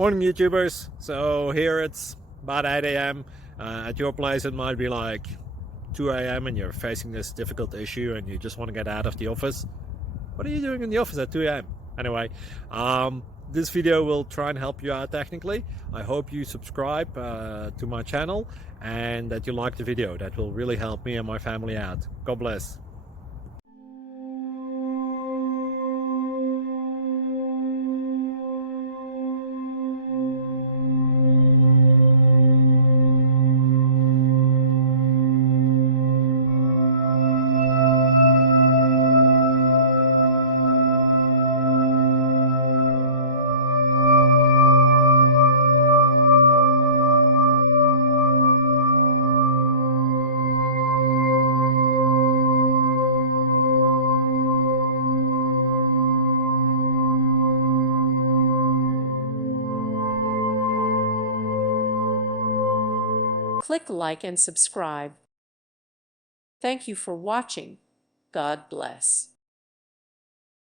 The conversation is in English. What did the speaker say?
Morning YouTubers. So here it's about 8 a.m. At your place it might be like 2 a.m. and you're facing this difficult issue and you just want to get out of the office. What are you doing in the office at 2 a.m.? Anyway, this video will try and help you out technically. I hope you subscribe to my channel and that you like the video. That will really help me and my family out. God bless. Click like and subscribe. Thank you for watching. God bless.